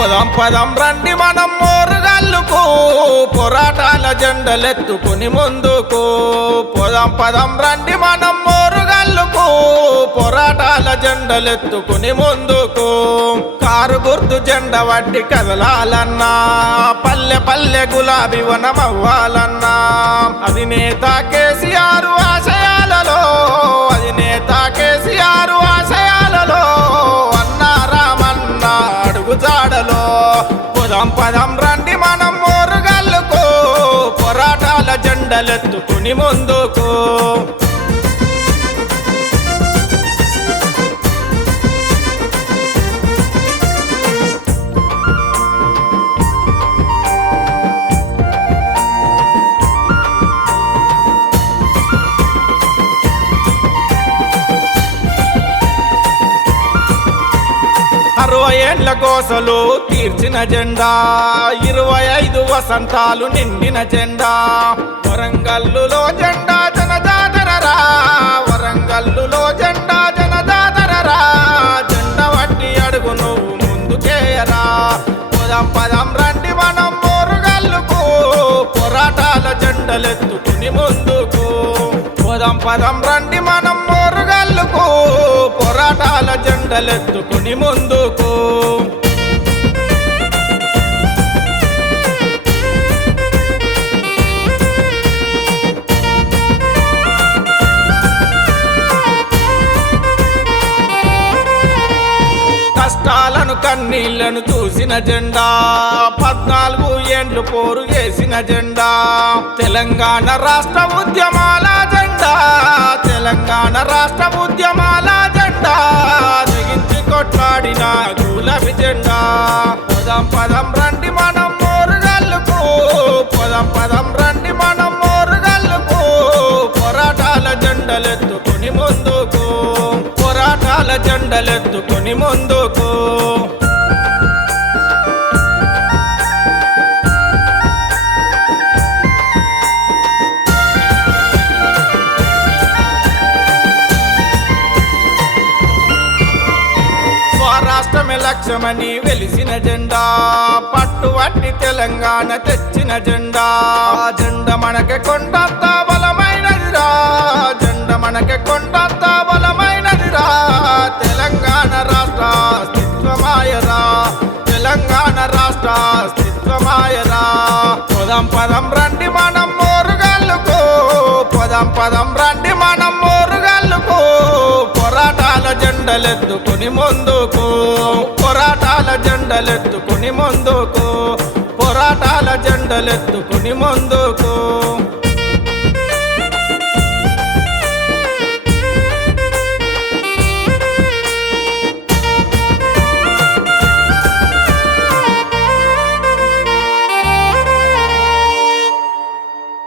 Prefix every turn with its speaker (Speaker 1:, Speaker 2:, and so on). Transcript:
Speaker 1: పదం పదం రండి మనం మోరుగల్లుకు పోరాటాల జెండలెత్తుకుని ముందుకు. పదం పదం రండి మనం మోరుగల్లుకు పోరాటాల జెండలెత్తుకుని ముందుకు. కారు గుర్తు జెండ వడ్డి కదలాలన్నా. పల్లె పల్లె గులాబీ వనమవ్వాలన్నా. అది నేతాకే పదం రండి మనం మోరుగల్లుకు పోరాటాల జెండలెత్తుకుని ముందుకో. అరవై ఏండ్ల కోసలు తీర్చిన జెండా ఇరవై ఐదు వసంతాలు నిండిన జెండా. వరంగల్లులో జెండా జనజాతరరా వరంగల్లులో జెండా జనజాతరరా. జెండా వట్టి అడుగు నువ్వు ముందుకేయరా. పదం పదం రండి మనం పోరుగల్లుకు పోరాటాల జెండలెత్తుకుని ముందుకు. పదం పదం రండి మనం మోరుగల్లుకు పోరాటాల జెండలెత్తుకుని ముందుకు. కష్టాలను కన్నీళ్ళను చూసిన జెండా పద్నాలుగు ఏండ్లు పోరు చేసిన జెండా. తెలంగాణ రాష్ట్ర ఉద్యమాల జెండా తెలంగాణ రాష్ట్ర ఉద్యమాల జెండా తెగించి కొట్లాడిన గులాబీ జెండా. పదం పదం రండి మనం మోరు మోరుగల్లుకు పదం పదం రండి మనం మోరుగల్లుకు పోరాటాల జెండలెత్తుకుని ముందుకు పోరాటాల జెండలెత్తుకుని ముందు స్వరాష్ట్రమే లక్ష్యమని వెలిసిన జెండా. పట్టువట్టి తెలంగాణ తెచ్చిన జెండా. ఆ జెండా మనకి జెండలెత్తుకుని ముందుకు. పోరాటాల జెండలెత్తుకుని ముందుకు. పోరాటాల జెండలెత్తుకుని ముందుకు.